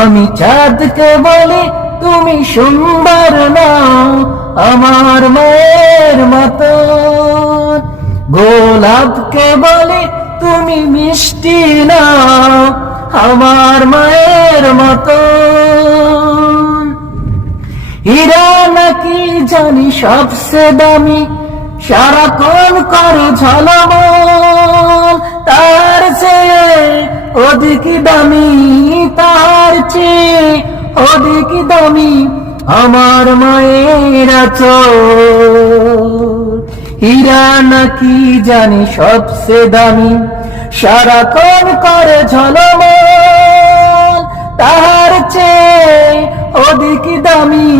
আমি চাঁদকে বলি, তুমি সুন্দর নাও, আমার মায়ের মতো। গোলাপকে বলি, তুমি মিষ্টি নাও, আমার মায়ের মতো। হীরা নাকি জানি সবসে দামি সারাক্ষণ করে ঝলমল, তার চেয়ে অধিক দামি। তার চেয়ে অধিক দামি আমার মায়ের হীরা নাকি জানি সবসে দামি? সারাক্ষণ করে ঝলমল। তাহার চেয়ে অধিক দামি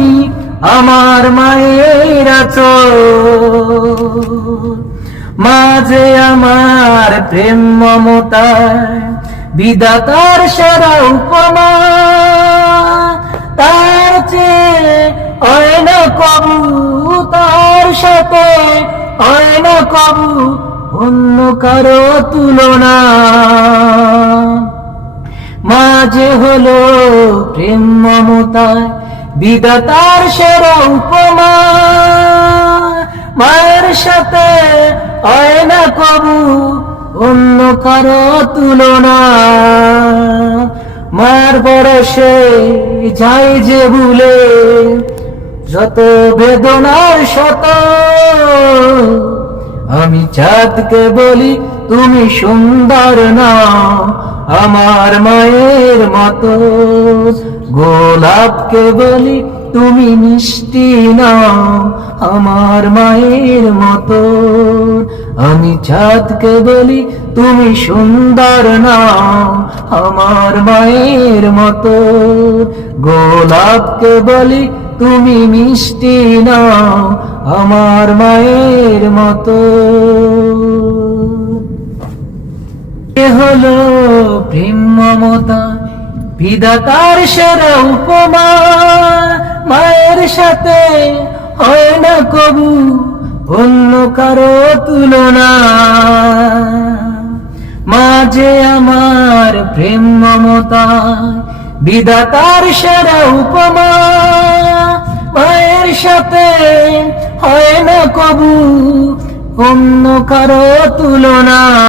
আমার মায়ের মাঝে আমার প্রেম মমতায় বিদাতার সারা উপমা। তার চেয়ে কবু, তার সাথে হয় না কবু অন্য কারও তুলনা। মাঝে হলো প্রেম মমতায় বিদাতার সেরা উপমা। মায়ের সাথে হয় না কবু অন্য কারও তুলনা। মার বরসে যাই যে ভুলে, যত বেদনার শত, আমি চাঁদকে বলি, তুমি সুন্দর না, আমার মায়ের মতো। গোলাপকে বলি, তুমি মিষ্টি না, আমার মায়ের মতো। আমি চাঁদকে বলি, তুমি সুন্দর না, আমার মায়ের মতো। গোলাপকে বলি, তুমি মিষ্টি না, আমার মায়ের মতো। হলো প্রেম মমতা, বিধাতার সেরা উপমা। মায়ের সাথে হয় না কবু অন্য কারও তুলনা। মাঝে আমার প্রেম মমতা, বিধাতার সেরা উপমা। মায়ের সাথে হয় না কবু, অন্য কারও তুলনা।